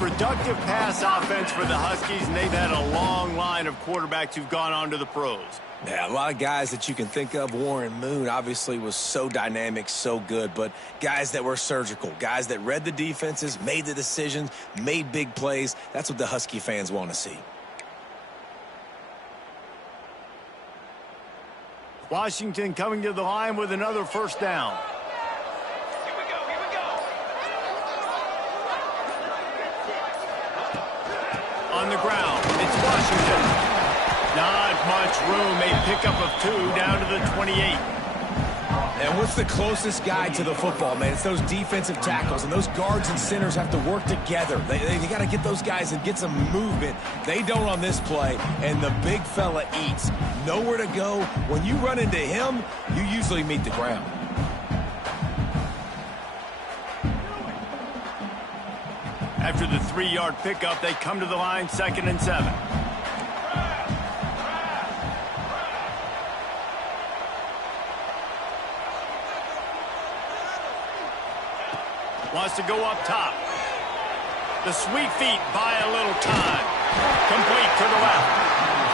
productive pass offense for the Huskies, and they've had a long line of quarterbacks who've gone on to the pros. Yeah, a lot of guys that you can think of. Warren Moon obviously was so dynamic, so good, but guys that were surgical, guys that read the defenses, made the decisions, made big plays. That's what the Husky fans want to see. Washington coming to the line with another first down. Here we go. On the ground, it's Washington. Not much room, a pickup of 2 down to the 28. And what's the closest guy to the football, man? It's those defensive tackles, and those guards and centers have to work together. They got to get those guys and get some movement. They don't on this play, and the big fella eats. Nowhere to go. When you run into him, you usually meet the ground. After the 3-yard pickup, they come to the line 2nd and 7. Wants to go up top. The sweet feet buy a little time. Complete to the left.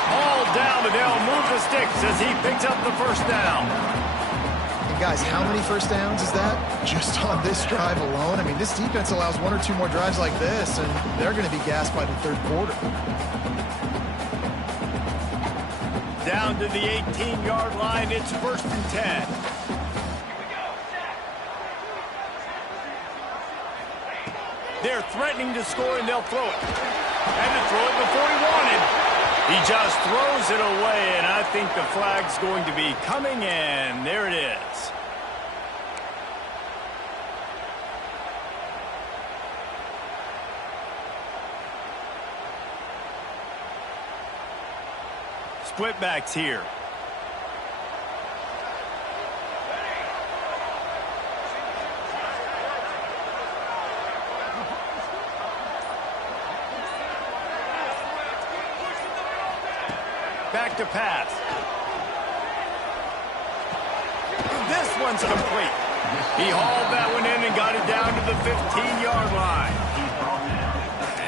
All down, but they'll move the sticks as he picks up the first down. And guys, how many first downs is that just on this drive alone? I mean, this defense allows 1 or 2 more drives like this, and they're going to be gassed by the 3rd quarter. Down to the 18-yard line, it's 1st and 10. They're threatening to score, and they'll throw it. And to throw it before he wanted. He just throws it away, and I think the flag's going to be coming, and there it is. Split backs here. Back to pass. This one's complete. He hauled that one in and got it down to the 15-yard line.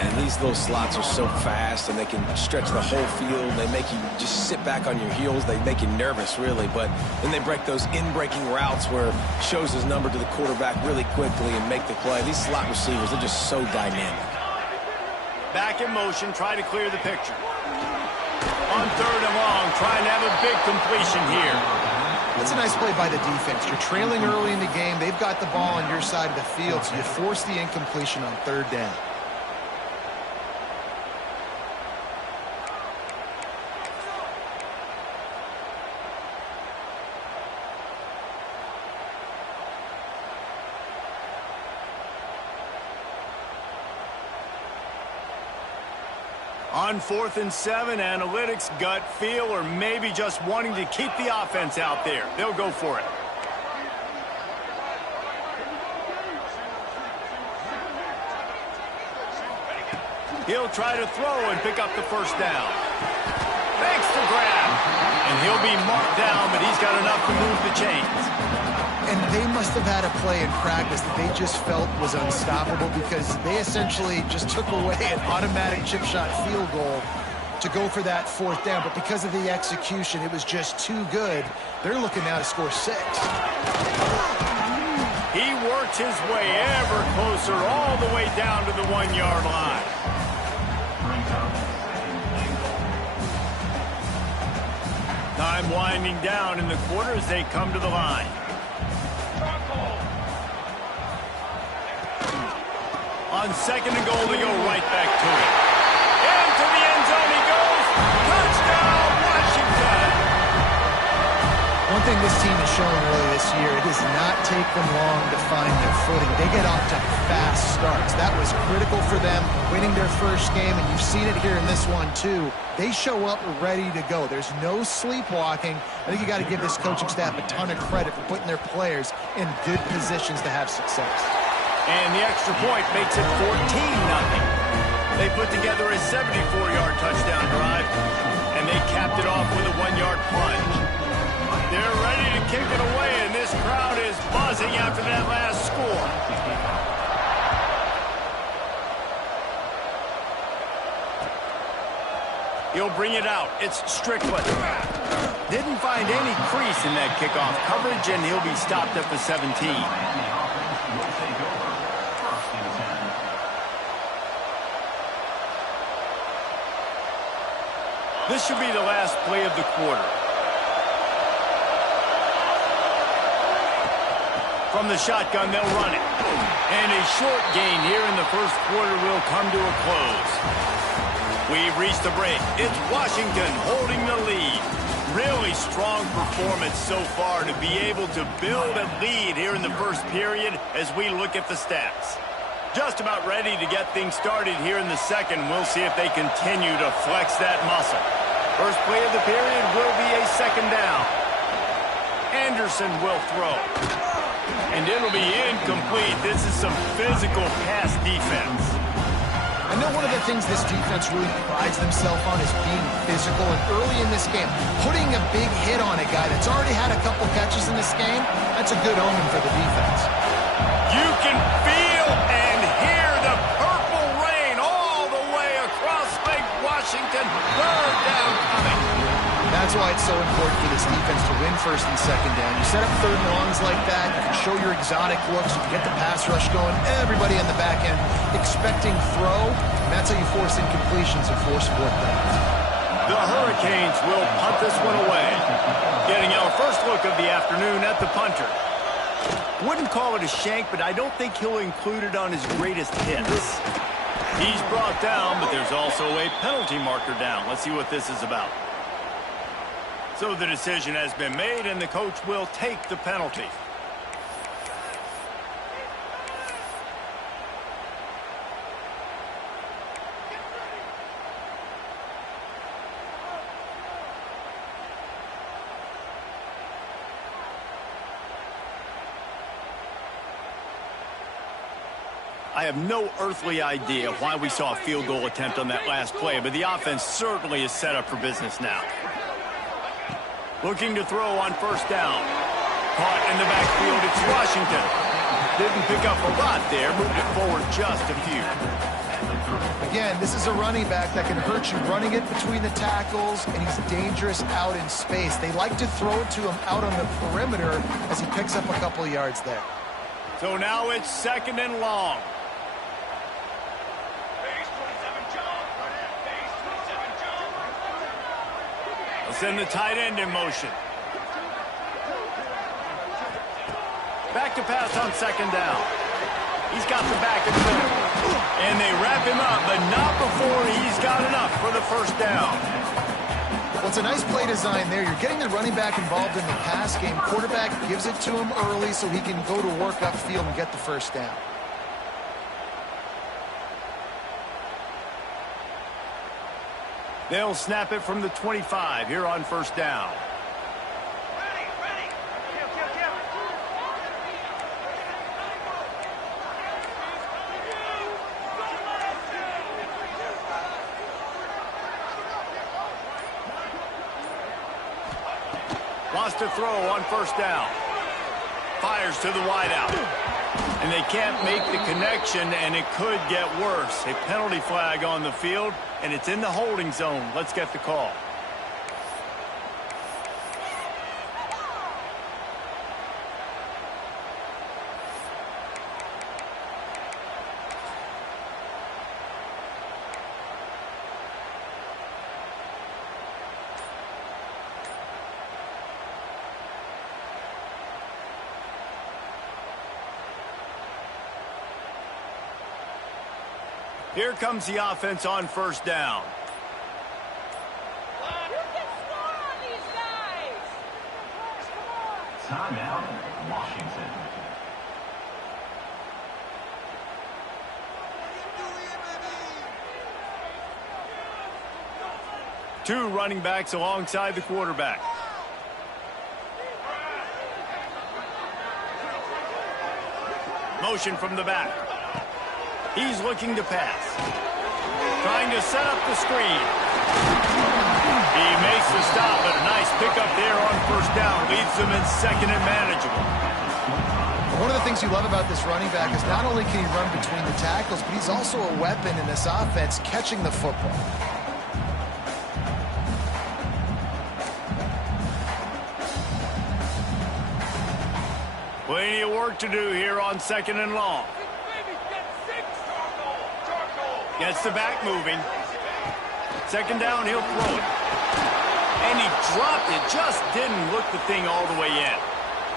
And these little slots are so fast, and they can stretch the whole field. They make you just sit back on your heels. They make you nervous, really. But then they break those in-breaking routes where shows his number to the quarterback really quickly and make the play. These slot receivers, they're just so dynamic. Back in motion, try to clear the picture. On 3rd and long, trying to have a big completion here. That's a nice play by the defense. You're trailing early in the game. They've got the ball on your side of the field, so you force the incompletion on 3rd down. On 4th and 7, analytics, gut feel, or maybe just wanting to keep the offense out there. They'll go for it. He'll try to throw and pick up the first down. Thanks to grab. And he'll be marked down, but he's got enough to move the chains. And they must have had a play in practice that they just felt was unstoppable because they essentially just took away an automatic chip shot field goal to go for that 4th down. But because of the execution, it was just too good. They're looking now to score 6. He worked his way ever closer all the way down to the 1-yard line. Time winding down in the quarter as they come to the line. On 2nd and goal, they go right back to it. Into the end zone he goes. Touchdown, Washington! One thing this team has shown early this year, it does not take them long to find their footing. They get off to fast starts. That was critical for them, winning their first game, and you've seen it here in this one, too. They show up ready to go. There's no sleepwalking. I think you got to give this coaching staff a ton of credit for putting their players in good positions to have success. And the extra point makes it 14-0. They put together a 74-yard touchdown drive, and they capped it off with a 1-yard plunge. They're ready to kick it away, and this crowd is buzzing after that last score. He'll bring it out. It's Strickland. Didn't find any crease in that kickoff coverage, and he'll be stopped at the 17. This should be the last play of the quarter. From the shotgun, they'll run it. And a short gain here in the first quarter will come to a close. We've reached the break. It's Washington holding the lead. Really strong performance so far to be able to build a lead here in the first period as we look at the stats. Just about ready to get things started here in the second. We'll see if they continue to flex that muscle. First play of the period will be a second down. Anderson will throw. And it'll be incomplete. This is some physical pass defense. I know one of the things this defense really prides themselves on is being physical. And early in this game, putting a big hit on a guy that's already had a couple catches in this game, that's a good omen for the defense. You can feel and hear the purple rain all the way across Lake Washington. Third down coming. That's why it's so important for this defense to win first and second down. You set up third and longs like that, you can show your exotic looks, you can get the pass rush going, everybody on the back end expecting throw, and that's how you force incompletions and force fourth downs. The Hurricanes will punt this one away. Getting our first look of the afternoon at the punter. Wouldn't call it a shank, but I don't think he'll include it on his greatest hits. He's brought down, but there's also a penalty marker down. Let's see what this is about. So the decision has been made, and the coach will take the penalty. I have no earthly idea why we saw a field goal attempt on that last play, but the offense certainly is set up for business now. Looking to throw on first down. Caught in the backfield, it's Washington. Didn't pick up a lot there, moved it forward just a few. Again, this is a running back that can hurt you, running it between the tackles, and he's dangerous out in space. They like to throw it to him out on the perimeter as he picks up a couple of yards there. So now it's second and long. Send the tight end in motion. Back to pass on second down. He's got the back and middle. And they wrap him up, but not before he's got enough for the first down. Well, it's a nice play design there. You're getting the running back involved in the pass game. Quarterback gives it to him early so he can go to work upfield and get the first down. They'll snap it from the 25 here on first down. Ready. Kill. Wants to throw on first down. Fires to the wideout. And they can't make the connection, and it could get worse. A penalty flag on the field, and it's in the holding zone. Let's get the call. Here comes the offense on first down. You can score on these guys. Timeout, Washington. Two running backs alongside the quarterback. Motion from the back. He's looking to pass. Trying to set up the screen. He makes the stop, but a nice pickup there on first down. Leaves them in second and manageable. One of the things you love about this running back is not only can he run between the tackles, but he's also a weapon in this offense catching the football. Plenty of work to do here on 2nd and long. Gets the back moving. 2nd down, he'll throw it. And he dropped it, just didn't look the thing all the way in.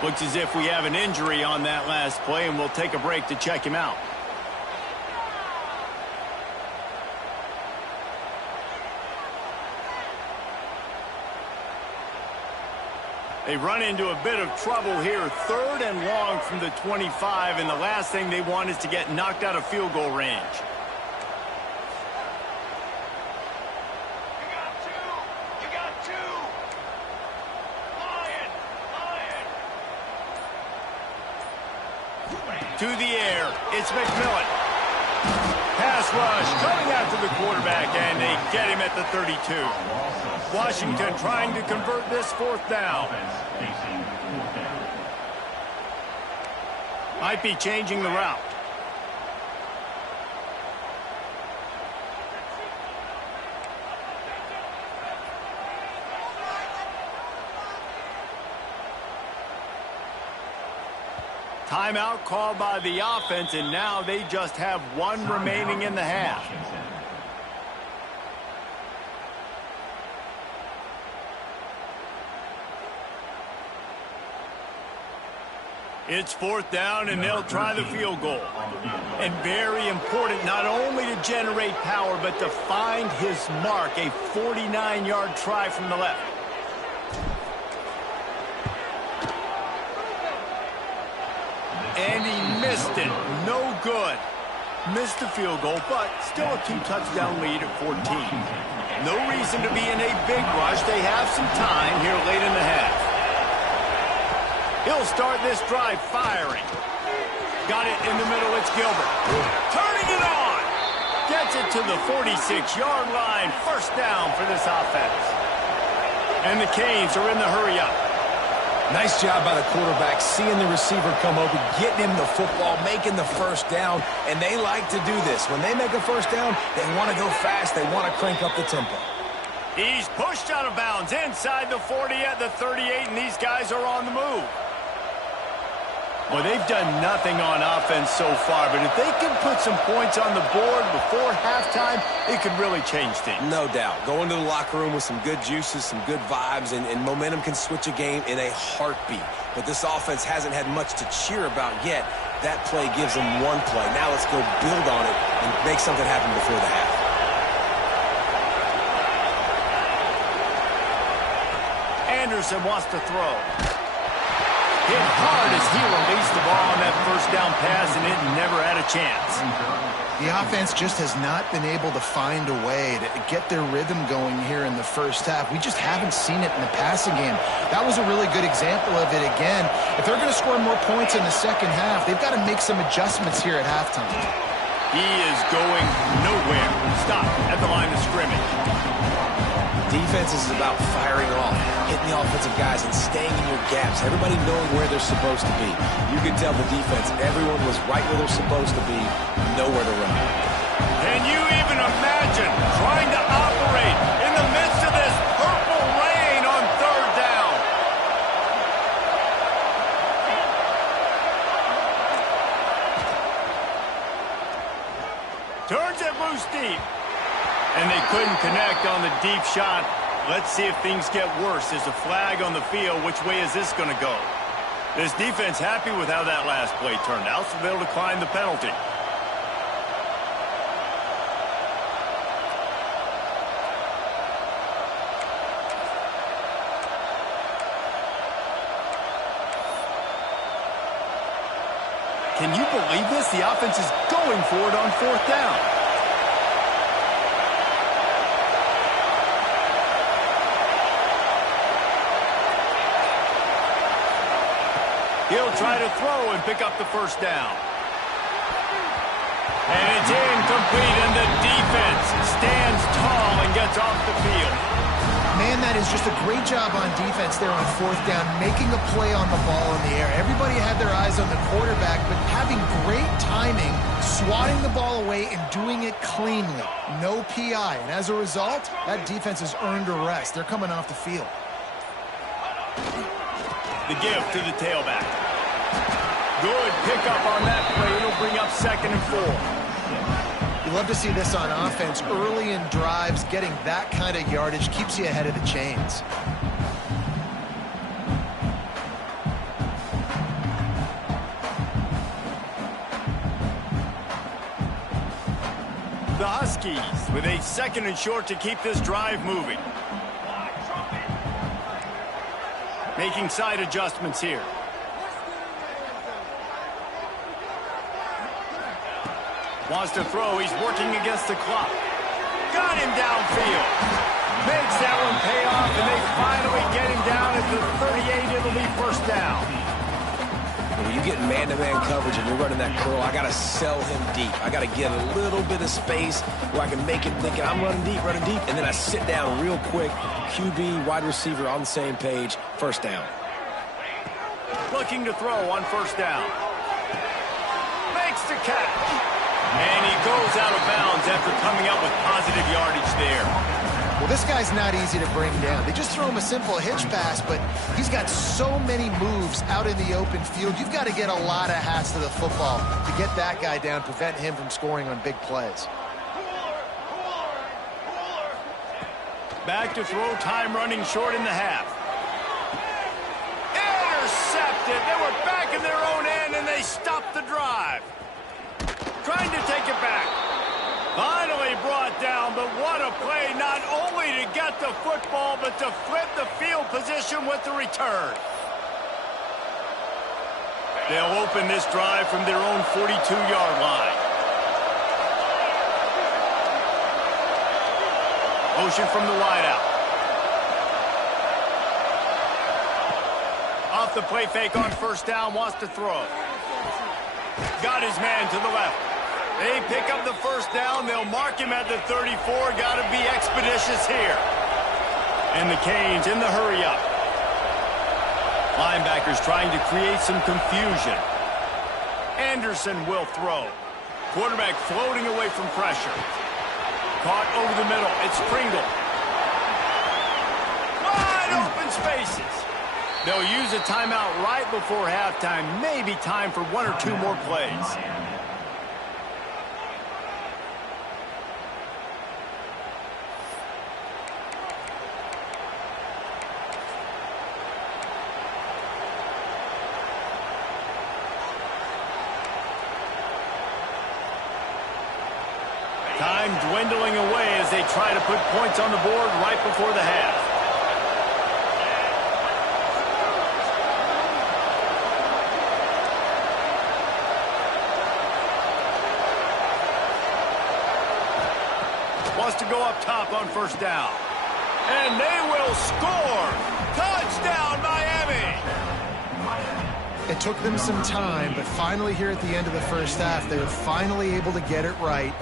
Looks as if we have an injury on that last play, and we'll take a break to check him out. They run into a bit of trouble here. 3rd and long from the 25, and the last thing they want is to get knocked out of field goal range. You got two. Lion. To the air, it's McMillan. Pass rush coming after the quarterback, and they get him at the 32. Washington trying to convert this 4th down. Might be changing the route. Timeout called by the offense, and now they just have 1 remaining in the half. It's 4th down, and they'll try the field goal. And very important not only to generate power, but to find his mark, a 49-yard try from the left. And he missed it. No good. Missed the field goal, but still a 2-touchdown lead at 14. No reason to be in a big rush. They have some time here late in the half. He'll start this drive firing. Got it in the middle. It's Gilbert. Turning it on. Gets it to the 46-yard line. 1st down for this offense. And the Canes are in the hurry-up. Nice job by the quarterback, seeing the receiver come open, getting him the football, making the 1st down, and they like to do this. When they make a 1st down, they want to go fast, they want to crank up the tempo. He's pushed out of bounds inside the 40 at the 38, and these guys are on the move. Well, they've done nothing on offense so far, but if they can put some points on the board before halftime, it could really change things. No doubt. Go into the locker room with some good juices, some good vibes, and momentum can switch a game in a heartbeat. But this offense hasn't had much to cheer about yet. That play gives them 1 play. Now let's go build on it and make something happen before the half. Anderson wants to throw. Hit hard as he released the ball on that 1st down pass, and it never had a chance. The offense just has not been able to find a way to get their rhythm going here in the 1st half. We just haven't seen it in the passing game. That was a really good example of it again. If they're going to score more points in the 2nd half, they've got to make some adjustments here at halftime. He is going nowhere. Stop at the line of scrimmage. Defense is about firing off, hitting the offensive guys and staying in your gaps, everybody knowing where they're supposed to be. You can tell the defense, everyone was right where they're supposed to be, nowhere to run. Can you even imagine trying to operate in the midst of this purple rain on 3rd down? Turns it loose deep. And they couldn't connect on the deep shot. Let's see if things get worse. There's a flag on the field. Which way is this going to go? This defense happy with how that last play turned out, so they'll decline the penalty. Can you believe this? The offense is going for it on 4th down. He'll try to throw and pick up the 1st down. And it's incomplete, and the defense stands tall and gets off the field. Man, that is just a great job on defense there on 4th down, making a play on the ball in the air. Everybody had their eyes on the quarterback, but having great timing, swatting the ball away and doing it cleanly. No PI, and as a result, that defense has earned a rest. They're coming off the field. The give to the tailback. Good pickup on that play. It'll bring up 2nd and 4. You love to see this on offense. Early in drives, getting that kind of yardage keeps you ahead of the chains. The Huskies with a 2nd and short to keep this drive moving. Making side adjustments here. Wants to throw. He's working against the clock. Got him downfield. Makes that one pay off, and they finally get him down at the 38. It'll be 1st down. When you get man-to-man coverage and you're running that curl, I got to sell him deep. I got to get a little bit of space where I can make him thinking I'm running deep, and then I sit down real quick. QB, wide receiver on the same page. 1st down. Looking to throw on 1st down. Makes the catch. And he goes out of bounds after coming up with positive yardage there. Well, this guy's not easy to bring down. They just throw him a simple hitch pass, but he's got so many moves out in the open field. You've got to get a lot of hats to the football to get that guy down, prevent him from scoring on big plays. Back to throw, time running short in the half. Intercepted. They were back in their own end, and they stopped the drive. Trying to take it back. Finally brought down, but what a play, not only to get the football, but to flip the field position with the return. They'll open this drive from their own 42-yard line. Motion from the wideout. Off the play fake on 1st down, wants to throw. Got his man to the left. They pick up the 1st down. They'll mark him at the 34. Got to be expeditious here. And the Canes in the hurry up. Linebackers trying to create some confusion. Anderson will throw. Quarterback floating away from pressure. Caught over the middle. It's Pringle. Wide open spaces. They'll use a timeout right before halftime. Maybe time for 1 or 2 more plays. Time dwindling away as they try to put points on the board right before the half. Wants to go up top on 1st down. And they will score. Touchdown, Miami. It took them some time, but finally here at the end of the 1st half, they were finally able to get it right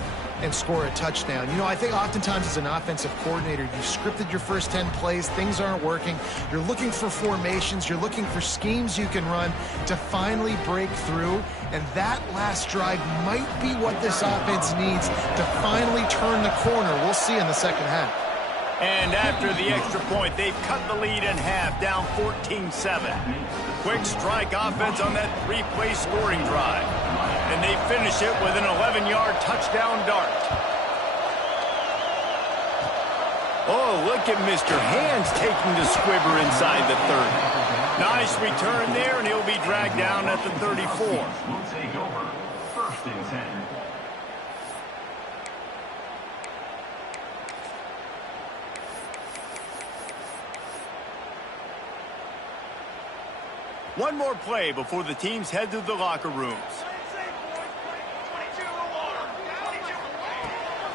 and score a touchdown. You know, I think oftentimes as an offensive coordinator, you've scripted your first 10 plays, things aren't working. You're looking for formations, you're looking for schemes you can run to finally break through, and that last drive might be what this offense needs to finally turn the corner. We'll see in the 2nd half. And after the extra point, they've cut the lead in half, down 14-7. Quick strike offense on that 3-play scoring drive. And they finish it with an 11-yard touchdown dart. Oh, look at Mr. Hands taking the squibber inside the 30. Nice return there, and he'll be dragged down at the 34. Will take over 1st and 10. One more play before the teams head to the locker rooms.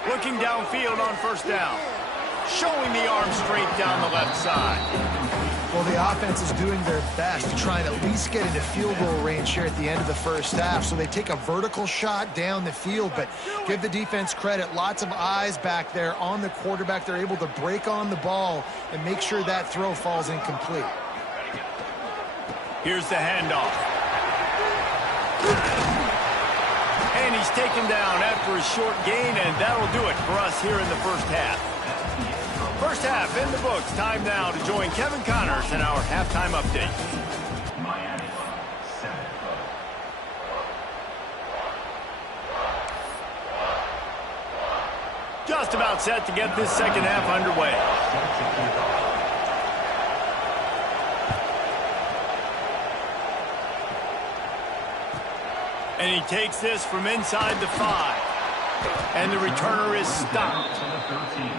Looking downfield on 1st down. Showing the arm strength down the left side. Well, the offense is doing their best to try and at least get into field goal range here at the end of the 1st half. So they take a vertical shot down the field, but give the defense credit. Lots of eyes back there on the quarterback. They're able to break on the ball and make sure that throw falls incomplete. Here's the handoff. And he's taken down after a short gain, and that'll do it for us here in the 1st half. 1st half in the books. Time now to join Kevin Connors in our halftime update. Miami Just about set to get this second half underway. And he takes this from inside the 5. And the returner is stopped. To the 13.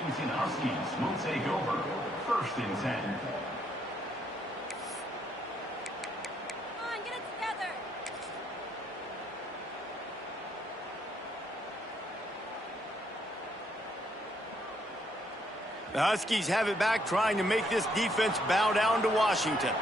Washington Huskies will take over. 1st and 10. Come on, get it together. The Huskies have it back, trying to make this defense bow down to Washington.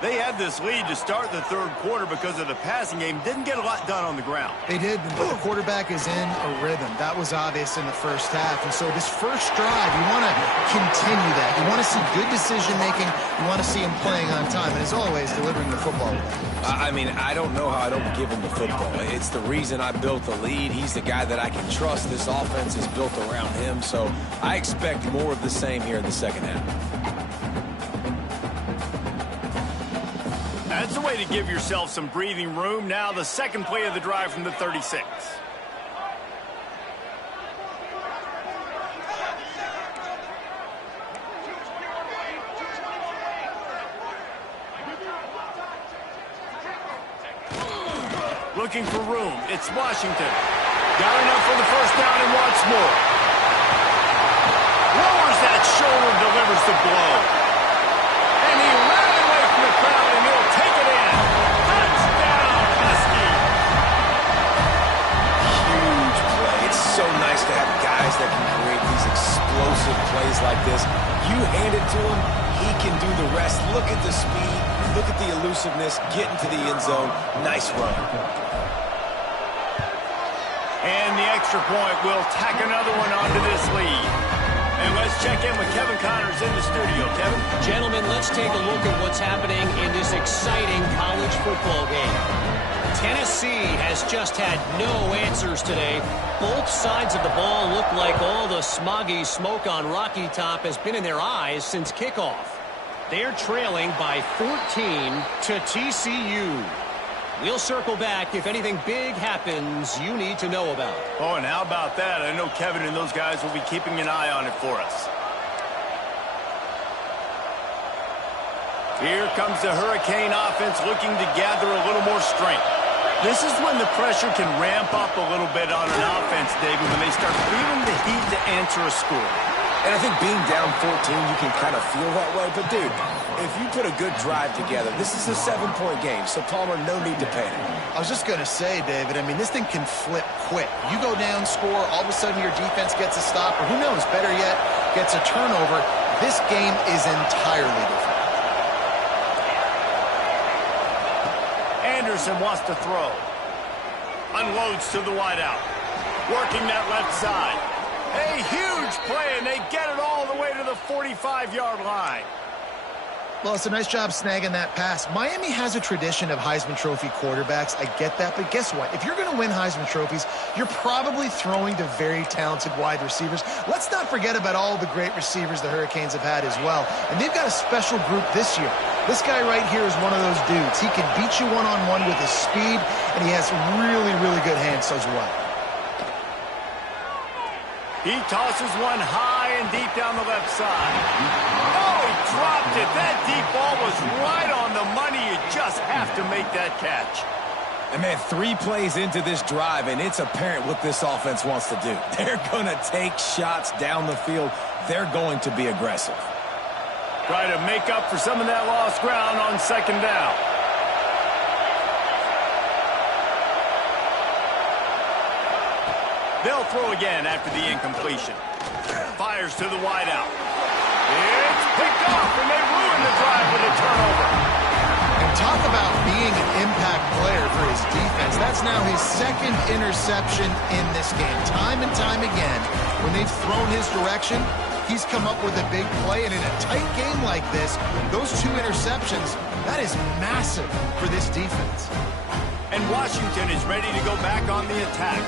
They had this lead to start the 3rd quarter because of the passing game. Didn't get a lot done on the ground. They did, but the quarterback is in a rhythm. That was obvious in the first half. And so this first drive, you want to continue that. You want to see good decision-making. You want to see him playing on time. And as always, delivering the football. I mean, I don't know how I don't give him the football. It's the reason I built the lead. He's the guy that I can trust. This offense is built around him. So I expect more of the same here in the second half. That's a way to give yourself some breathing room. Now the second play of the drive from the 36. Looking for room. It's Washington. Got enough for the first down and wants more. Lowers that shoulder, delivers the blow. And he ran away from the crowd, and he'll take it in. Touchdown, Husky. Huge play. It's so nice to have guys that can create these explosive plays like this. You hand it to him, he can do the rest. Look at the speed. Look at the elusiveness. Get into the end zone. Nice run. And the extra point will tack another one onto this lead. And let's check in with Kevin Connors in the studio. Kevin? Gentlemen, let's take a look at what's happening in this exciting college football game. Tennessee has just had no answers today. Both sides of the ball look like all the smoggy smoke on Rocky Top has been in their eyes since kickoff. They're trailing by 14 to TCU. We'll circle back if anything big happens you need to know about. Oh, and how about that? I know Kevin and those guys will be keeping an eye on it for us. Here comes the Hurricane offense looking to gather a little more strength. This is when the pressure can ramp up a little bit on an offense, David, when they start feeling the heat to answer a score. And I think being down 14, you can kind of feel that way. But, dude, if you put a good drive together, this is a 7-point game. So, Palmer, no need to panic. I was just going to say, David, I mean, this thing can flip quick. You go down, score, all of a sudden your defense gets a stop, or who knows, better yet, gets a turnover. This game is entirely different. Anderson wants to throw. Unloads to the wideout. Working that left side. A huge play, and they get it all the way to the 45-yard line. Well, it's a nice job snagging that pass. Miami has a tradition of Heisman Trophy quarterbacks. I get that, but guess what? If you're going to win Heisman Trophies, you're probably throwing to very talented wide receivers. Let's not forget about all the great receivers the Hurricanes have had as well. And they've got a special group this year. This guy right here is one of those dudes. He can beat you one-on-one with his speed, and he has really, really good hands as well. He tosses one high and deep down the left side. Oh, he dropped it. That deep ball was right on the money. You just have to make that catch. And, man, 3 plays into this drive, and it's apparent what this offense wants to do. They're going to take shots down the field. They're going to be aggressive. Try to make up for some of that lost ground on second down. They'll throw again after the incompletion. Fires to the wideout. It's picked off, and they ruin the drive with a turnover. being an impact player for his defense. That's now his second interception in this game. Time and time again, when they've thrown his direction, he's come up with a big play. And in a tight game like this, those 2 interceptions, that is massive for this defense. And Washington is ready to go back on the attack.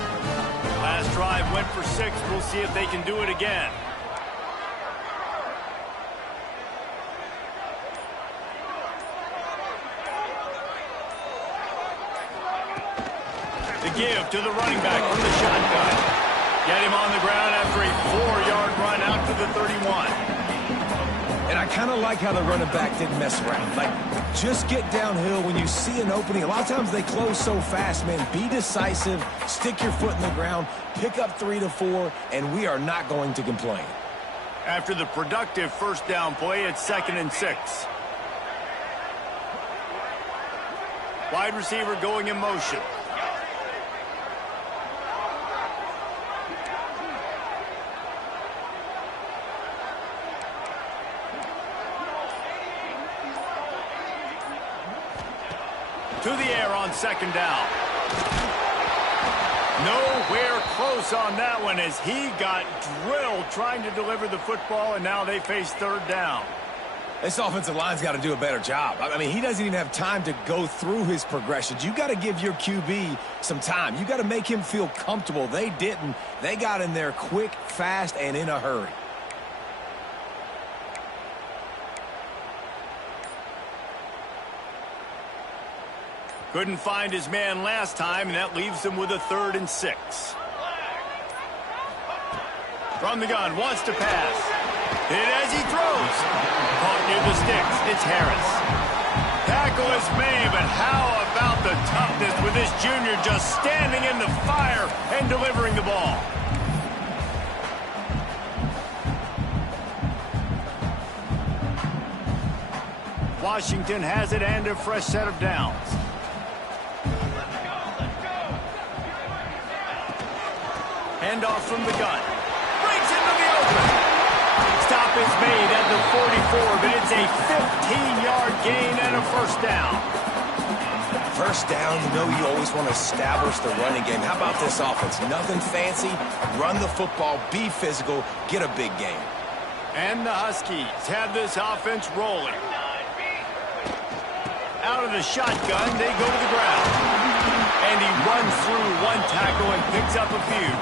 Last drive went for 6. We'll see if they can do it again. The give to the running back from the shotgun. Get him on the ground after a 4-yard run out to the 31. And I kind of like how the running back didn't mess around. Like, just get downhill when you see an opening. A lot of times they close so fast, man. Be decisive, stick your foot in the ground, pick up 3 to 4, and we are not going to complain. After the productive first down play, it's 2nd and 6. Wide receiver going in motion. To the air on 2nd down. Nowhere close on that one as he got drilled trying to deliver the football, and now they face 3rd down. This offensive line's got to do a better job. I mean, he doesn't even have time to go through his progressions. You got to give your QB some time. You got to make him feel comfortable. They didn't. They got in there quick, fast, and in a hurry. Couldn't find his man last time, and that leaves him with a 3rd and 6. From the gun, wants to pass. Hit as he throws. Caught near the sticks. It's Harris. Tackle is made, but how about the toughness with this junior just standing in the fire and delivering the ball? Washington has it and a fresh set of downs. Handoff from the gun. Breaks into the open. Stop is made at the 44, but it's a 15-yard gain and a first down. First down, you know you always want to establish the running game. How about this offense? Nothing fancy. Run the football, be physical, get a big gain. And the Huskies have this offense rolling. Out of the shotgun, they go to the ground. And he runs through 1 tackle and picks up a few.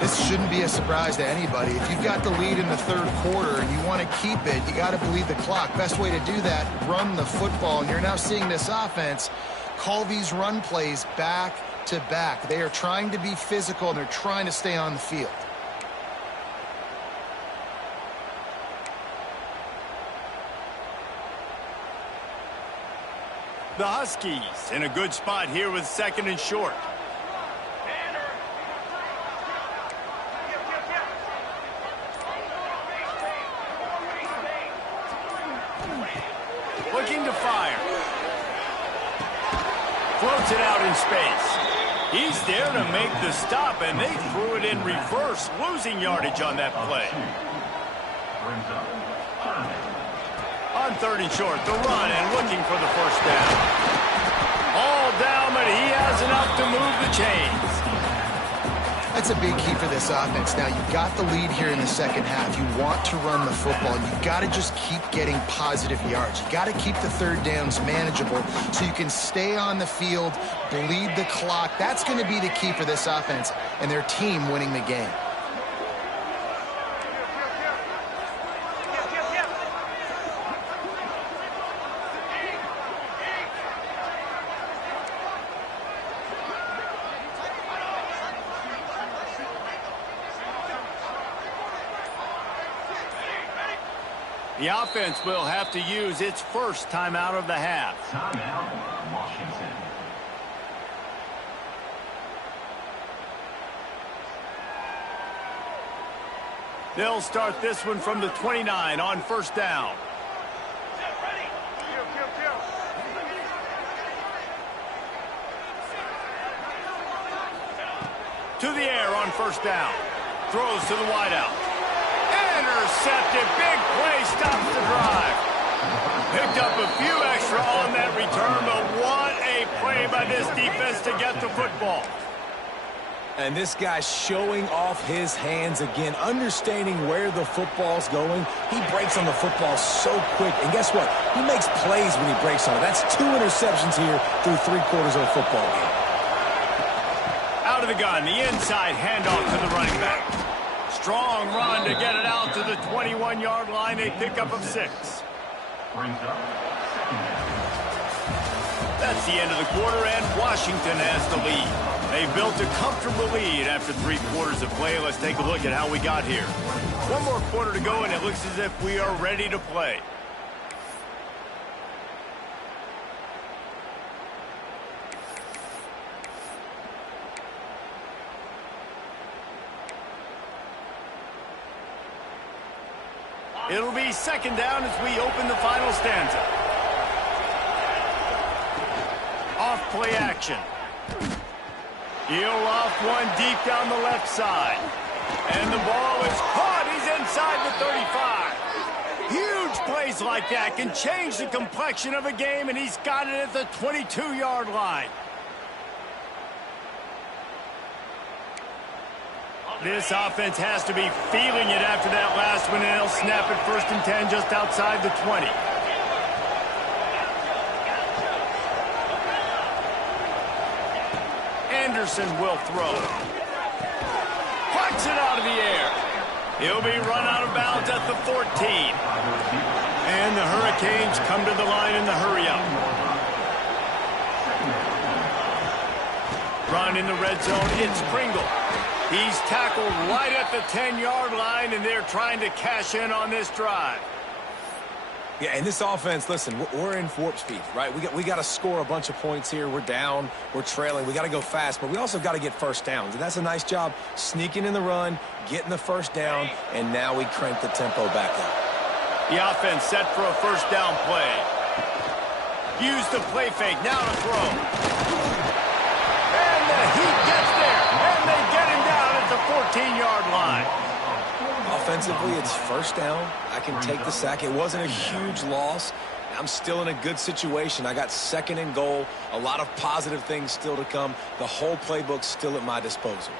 This shouldn't be a surprise to anybody. If you've got the lead in the 3rd quarter and you want to keep it, you got to bleed the clock. Best way to do that, run the football. And you're now seeing this offense call these run plays back to back. They are trying to be physical, and they're trying to stay on the field. The Huskies in a good spot here with 2nd and short. Looking to fire. Floats it out in space. He's there to make the stop, and they threw it in reverse, losing yardage on that play. On 3rd and short, the run and looking for the first down. All down, but he has enough to move the chains. That's a big key for this offense. Now, you've got the lead here in the 2nd half. You want to run the football. You've got to just keep getting positive yards. You've got to keep the 3rd downs manageable so you can stay on the field, bleed the clock. That's going to be the key for this offense and their team winning the game. The offense will have to use its first timeout of the half. Timeout, Washington. They'll start this one from the 29 on first down. To the air on first down. Throws to the wideout. Intercepted. Big play stops the drive. Picked up a few extra on that return, but has to get the football. And this guy's showing off his hands again, understanding where the football's going. He breaks on the football so quick. And guess what? He makes plays when he breaks on it. That's 2 interceptions here through 3/4 of a football game. Out of the gun, the inside handoff to the running back. Strong run to get it out to the 21-yard line. A pickup of 6. Brings up second down. That's the end of the quarter, and Washington has the lead. They built a comfortable lead after 3 quarters of play. Let's take a look at how we got here. 1 more quarter to go, and it looks as if we are ready to play. It'll be second down as we open the final stanza. Off play action. He'll off one deep down the left side. And the ball is caught. He's inside the 35. Huge plays like that can change the complexion of a game, and he's got it at the 22-yard line. This offense has to be feeling it after that last one, and they'll snap it 1st and 10 just outside the 20. Anderson will throw. Pucks it out of the air. He'll be run out of bounds at the 14. And the Hurricanes come to the line in the hurry-up. Run in the red zone. It's Pringle. He's tackled right at the 10-yard line, and they're trying to cash in on this drive. Yeah, and this offense, listen, we're in warp speed, right? We got to score a bunch of points here. We're down. We're trailing. We got to go fast, but we also got to get first downs. And that's a nice job sneaking in the run, getting the first down, and now we crank the tempo back up. The offense set for a first down play. Use the play fake. Now to throw. And the heat gets there, and they get him down at the 14-yard line. Offensively, it's first down. I can take the sack. It wasn't a huge loss. I'm still in a good situation. I got 2nd and goal. A lot of positive things still to come. The whole playbook's still at my disposal.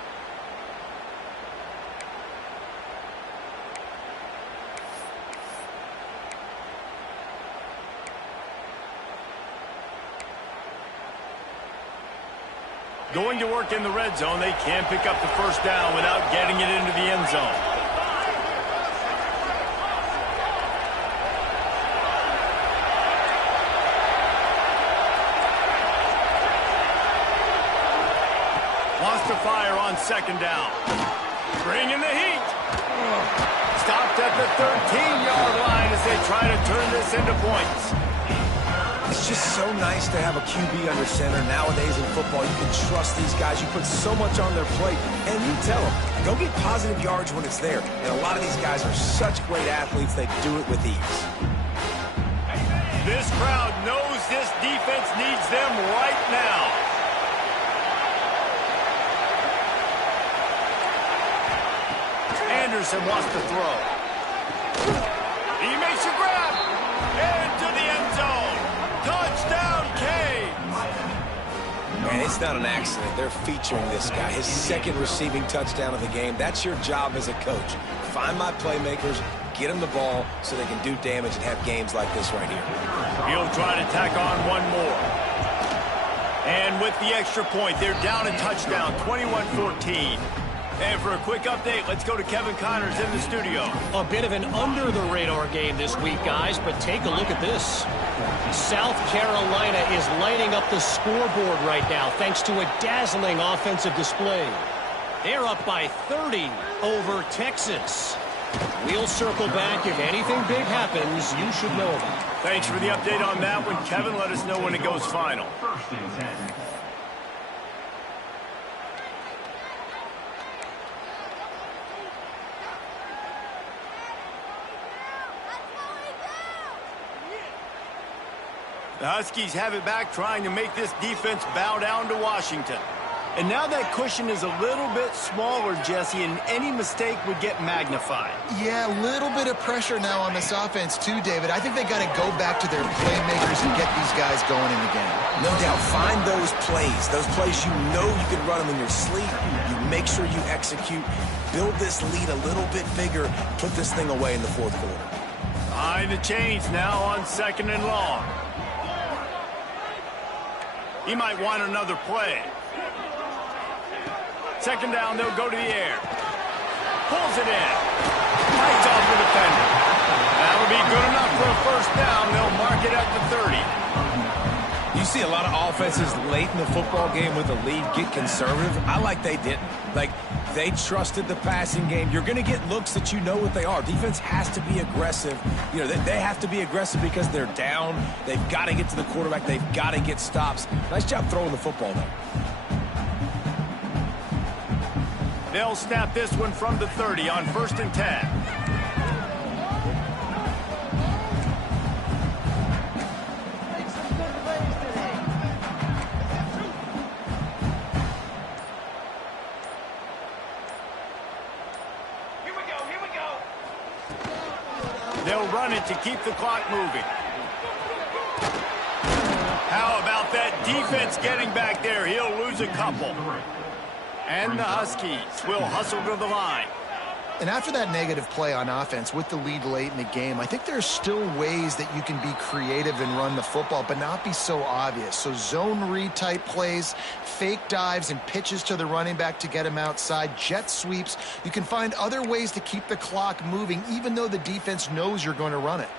Going to work in the red zone, they can't pick up the first down without getting it into the end zone. Wants to fire on 2nd down. Bringing the heat. Stopped at the 13-yard line as they try to turn this into points. It's just so nice to have a QB under center. Nowadays in football, you can trust these guys. You put so much on their plate, and you tell them, go get positive yards when it's there. And a lot of these guys are such great athletes, they do it with ease. This crowd knows this defense needs them right now. Anderson wants to throw. He makes a grab. Into the end zone. Touchdown, Canes. And it's not an accident. They're featuring this guy. His 2nd receiving touchdown of the game. That's your job as a coach. Find my playmakers, get them the ball so they can do damage and have games like this right here. He'll try to tack on one more. And with the extra point, they're down a touchdown, 21-14. And for a quick update, let's go to Kevin Connors in the studio. A bit of an under-the-radar game this week, guys, but take a look at this. South Carolina is lighting up the scoreboard right now thanks to a dazzling offensive display. They're up by 30 over Texas. We'll circle back. If anything big happens, you should know about it. Thanks for the update on that one, Kevin. Let us know when it goes final. 1st and 10. The Huskies have it back, trying to make this defense bow down to Washington. And now that cushion is a little bit smaller, Jesse, and any mistake would get magnified. Yeah, a little bit of pressure now on this offense too, David. I think they got to go back to their playmakers and get these guys going in the game. No doubt. Find those plays you know you can run them in your sleep. You make sure you execute. Build this lead a little bit bigger. Put this thing away in the fourth quarter. Behind the chains now on 2nd and long. He might want another play. 2nd down, they'll go to the air. Pulls it in. Fights off the defender. That'll be good enough for a 1st down. They'll mark it at the 30. You see a lot of offenses late in the football game with a lead get conservative. I like they didn't. Like, they trusted the passing game. You're going to get looks that you know what they are. Defense has to be aggressive. You know, they have to be aggressive because they're down. They've got to get to the quarterback. They've got to get stops. Nice job throwing the football, though. They'll snap this one from the 30 on 1st and 10. They'll run it to keep the clock moving. How about that defense getting back there? He'll lose a couple. And the Huskies will hustle to the line. And after that negative play on offense with the lead late in the game, I think there's still ways that you can be creative and run the football, but not be so obvious. So zone read type plays, fake dives and pitches to the running back to get him outside, jet sweeps. You can find other ways to keep the clock moving, even though the defense knows you're going to run it.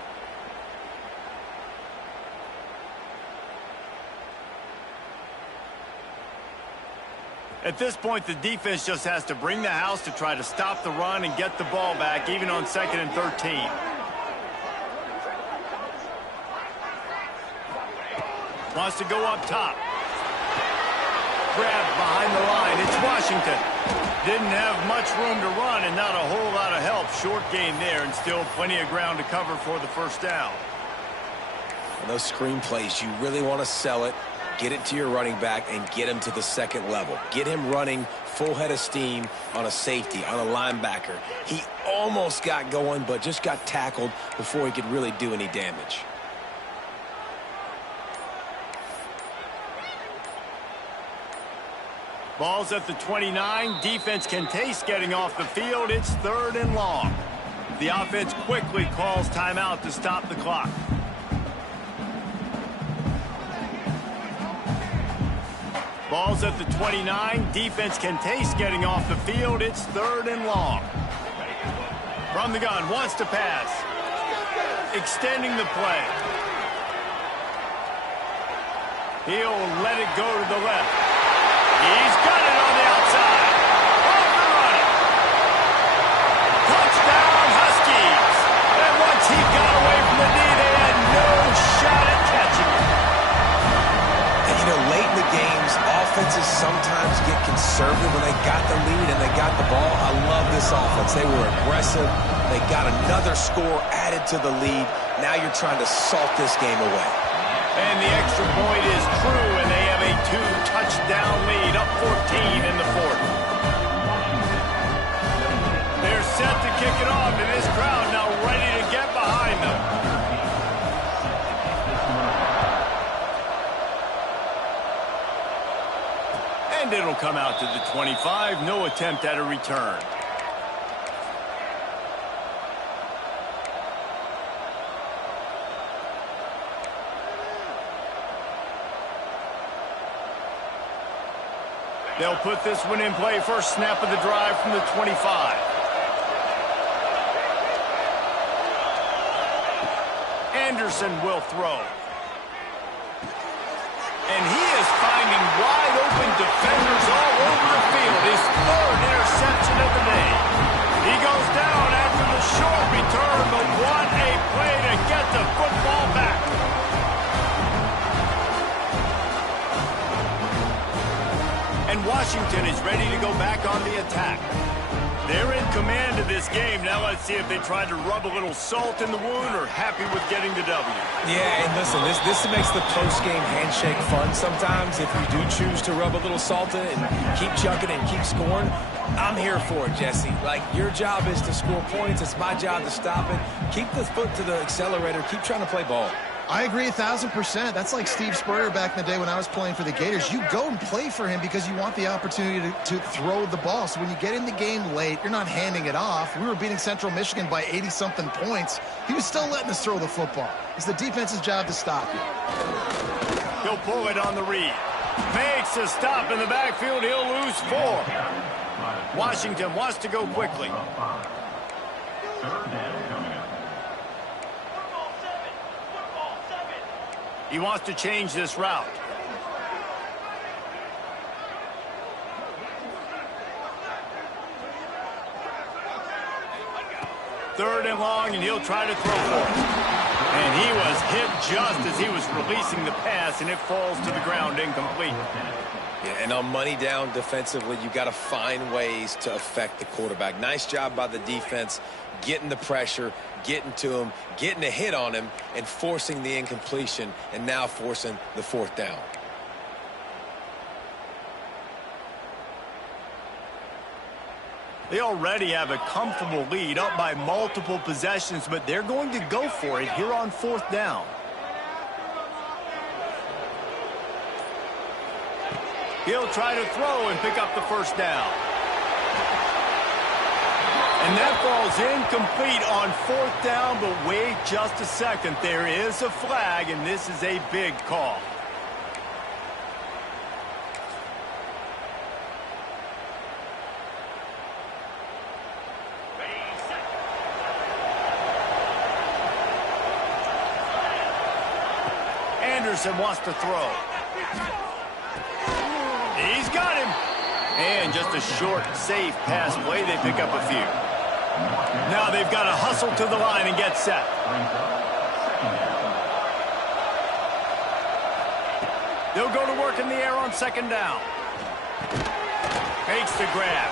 At this point, the defense just has to bring the house to try to stop the run and get the ball back, even on 2nd and 13. Wants to go up top. Grabbed behind the line. It's Washington. Didn't have much room to run and not a whole lot of help. Short game there and still plenty of ground to cover for the 1st down. And those screen plays, you really want to sell it. Get it to your running back and get him to the 2nd level. Get him running full head of steam on a safety, on a linebacker. He almost got going, but just got tackled before he could really do any damage. Ball's at the 29. Defense can taste getting off the field. It's 3rd and long. The offense quickly calls timeout to stop the clock. Ball's at the 29. Defense can taste getting off the field. It's 3rd and long. From the gun, wants to pass. Extending the play. He'll let it go to the left. He's got it on the outside. Off the run. Touchdown, Huskies. And once he got away from the knee, they had no shot at catching it. And, you know, late in the games, offenses sometimes get conservative when they got the lead and they got the ball. I love this offense. They were aggressive. They got another score added to the lead. Now you're trying to salt this game away. And the extra point is true, and they have a 2-touchdown lead, up 14 in the 4th. They're set to kick it off, and this crowd now ready to get behind them. And it'll come out to the 25. No attempt at a return. They'll put this one in play. First snap of the drive from the 25. Anderson will throw. And he is finding wide open defenders all over the field. His 3rd interception of the day. He goes down after the short return, but what a play to get the football back. And Washington is ready to go back on the attack. They're in command of this game. Now let's see if they try to rub a little salt in the wound or happy with getting the W. Yeah, and listen, this makes the post-game handshake fun sometimes. If you do choose to rub a little salt in it and keep chucking and keep scoring, I'm here for it, Jesse. Like, your job is to score points. It's my job to stop it. Keep the foot to the accelerator. Keep trying to play ball. I agree 1,000%. That's like Steve Spurrier back in the day when I was playing for the Gators. You go and play for him because you want the opportunity to throw the ball. So when you get in the game late, you're not handing it off. We were beating Central Michigan by 80-something points. He was still letting us throw the football. It's the defense's job to stop you. He'll pull it on the read. Makes a stop in the backfield. He'll lose 4. Washington wants to go quickly. Third down coming up. He wants to change this route. Third and long, and he'll try to throw for it. And he was hit just as he was releasing the pass, and it falls to the ground incomplete. Yeah, and on money down defensively, you got to find ways to affect the quarterback. Nice job by the defense, getting the pressure, getting to him, getting a hit on him, and forcing the incompletion, and now forcing the 4th down. They already have a comfortable lead, up by multiple possessions, but they're going to go for it here on 4th down. He'll try to throw and pick up the 1st down. And that falls incomplete on 4th down, but wait just a second. There is a flag, and this is a big call. Anderson wants to throw. He's got him. And just a short, safe pass play. They pick up a few. Now they've got to hustle to the line and get set. They'll go to work in the air on 2nd down. Makes the grab.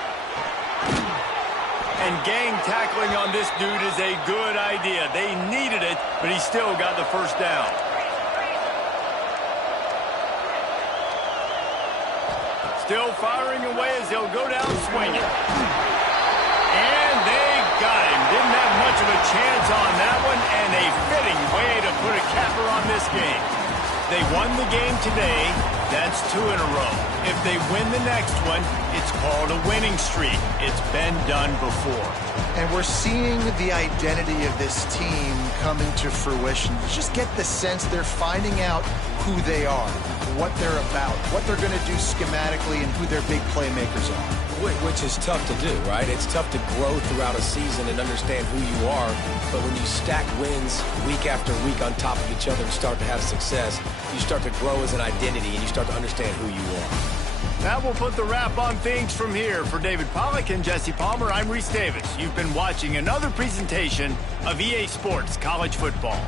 And gang tackling on this dude is a good idea. They needed it, but he still got the 1st down. Still firing away as he'll go down swinging. And they got him. Didn't have much of a chance on that one, and a fitting way to put a capper on this game. They won the game today. That's 2 in a row. If they win the next one, it's called a winning streak. It's been done before. And we're seeing the identity of this team coming to fruition. You just get the sense they're finding out who they are, what they're about, what they're going to do schematically, and who their big playmakers are. Which is tough to do, right? It's tough to grow throughout a season and understand who you are. But when you stack wins week after week on top of each other and start to have success, you start to grow as an identity and you start to understand who you are. That will put the wrap on things from here. For David Pollack and Jesse Palmer, I'm Reese Davis. You've been watching another presentation of EA Sports College Football.